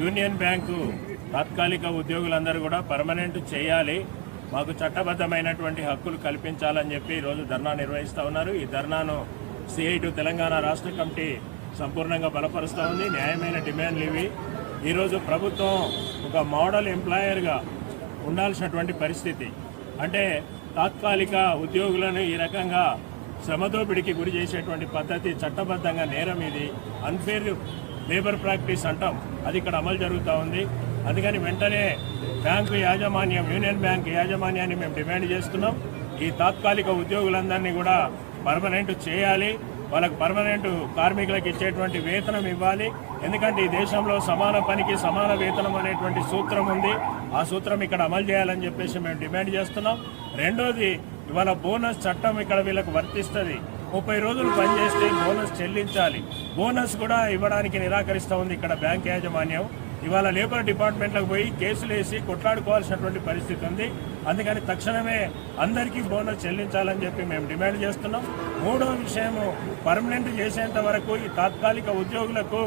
Union bank తాత్కాలిక ఉద్యోగులందరూ కూడా permanent చేయాలి. మాకు చట్టబద్ధమైనటువంటి హక్కులు కల్పించాలని చెప్పి ఈరోజు ధర్నా నిర్వహిస్తూ ఉన్నారు. ఈ ధర్నాను సిఐటు తెలంగాణ రాష్ట్ర కమిటీ సంపూర్ణంగా బలపరుస్తూ ఉంది. న్యాయమైన డిమాండ్లు ఇవి. ఈరోజు ప్రభుత్వం ఒక మోడల్ ఎంప్లాయర్గా ఉండాల్సినటువంటి పరిస్థితి. అంటే తాత్కాలిక ఉద్యోగులను ఈ రకంగా శ్రమదోపిడికి గురి చేసేటువంటి పద్ధతి చట్టబద్ధంగా నేరం ఇది. అన్ఫేర్ లేబర్ ప్రాక్టీస్ అంటాం. అది ఇక్కడ అమలు జరుగుతూ ఉంది. అందుకని వెంటనే బ్యాంకు యాజమాన్యం యూనియన్ బ్యాంక్ యాజమాన్యాన్ని మేము డిమాండ్ చేస్తున్నాం. ఈ తాత్కాలిక ఉద్యోగులందరినీ కూడా పర్మనెంట్ చేయాలి. వాళ్ళకు పర్మనెంట్ కార్మికులకు ఇచ్చేటువంటి వేతనం ఇవ్వాలి. ఎందుకంటే ఈ దేశంలో సమాన పనికి సమాన వేతనం అనేటువంటి సూత్రం ఉంది. ఆ సూత్రం ఇక్కడ అమలు చేయాలని చెప్పేసి మేము డిమాండ్ చేస్తున్నాం. రెండోది ఇవాళ బోనస్ చట్టం ఇక్కడ వీళ్ళకు వర్తిస్తుంది. ముప్పై రోజులు పనిచేస్తే బోనస్ చెల్లించాలి. బోనస్ కూడా ఇవ్వడానికి నిరాకరిస్తూ ఉంది ఇక్కడ బ్యాంక్ యాజమాన్యం. ఇవాళ లేబర్ డిపార్ట్మెంట్లకు పోయి కేసులు వేసి కొట్లాడుకోవాల్సినటువంటి పరిస్థితి ఉంది. అందుకని తక్షణమే అందరికీ బోనస్ చెల్లించాలని చెప్పి మేము డిమాండ్ చేస్తున్నాం. మూడో విషయము పర్మనెంట్ చేసేంత వరకు ఈ తాత్కాలిక ఉద్యోగులకు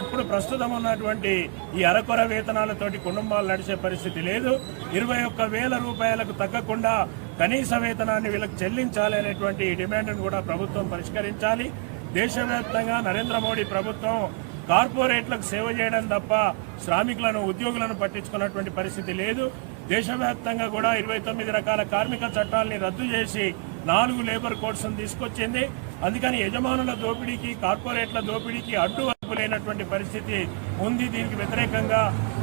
ఇప్పుడు ప్రస్తుతం ఉన్నటువంటి ఈ అరకొర వేతనాలతోటి కుటుంబాలు నడిచే పరిస్థితి లేదు. ఇరవై ఒక్క వేల రూపాయలకు తగ్గకుండా కనీస వేతనాన్ని వీళ్ళకి చెల్లించాలి అనేటువంటి ఈ డిమాండ్ను కూడా ప్రభుత్వం పరిష్కరించాలి. దేశవ్యాప్తంగా నరేంద్ర మోడీ ప్రభుత్వం కార్పొరేట్లకు సేవ చేయడం తప్ప శ్రామికులను ఉద్యోగులను పట్టించుకున్నటువంటి పరిస్థితి లేదు. దేశవ్యాప్తంగా కూడా ఇరవై తొమ్మిది రకాల కార్మిక చట్టాలని రద్దు చేసి నాలుగు లేబర్ కోడ్స్ను తీసుకొచ్చింది. అందుకని యజమానుల దోపిడీకి కార్పొరేట్ల దోపిడీకి అడ్డు అదుపు లేనటువంటి పరిస్థితి ఉంది. దీనికి వ్యతిరేకంగా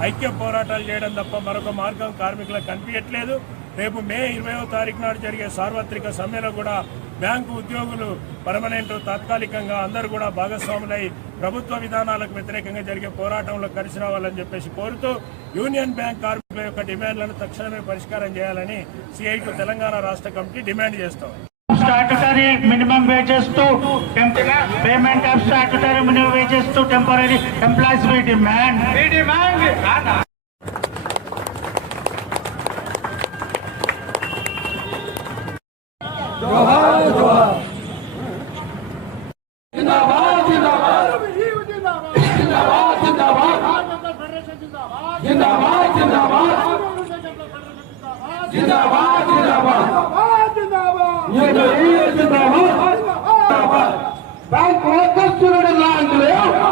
ఐక్య పోరాటాలు చేయడం తప్ప మరొక మార్గం కార్మికులకు కనిపించట్లేదు. రేపు మే ఇరవయో తారీఖు నాడు జరిగే సార్వత్రిక సమ్మెలో కూడా బ్యాంకు ఉద్యోగులు పర్మనెంట్ తాత్కాలికంగా అందరూ కూడా భాగస్వాములై ప్రభుత్వ విధానాలకు వ్యతిరేకంగా జరిగే పోరాటంలో కలిసి రావాలని చెప్పేసి కోరుతూ యూనియన్ బ్యాంక్ కార్మికుల యొక్క డిమాండ్లను తక్షణమే పరిష్కారం చేయాలని సిఐకు తెలంగాణ రాష్ట్ర కమిటీ డిమాండ్ చేస్తాం. Statutory minimum wages to temp- payment of statutory minimum wages जिंदाबाद जिंदाबाद जिंदाबाद जिंदाबाद जिंदाबाद जिंदाबाद बैंक वापस चुनाव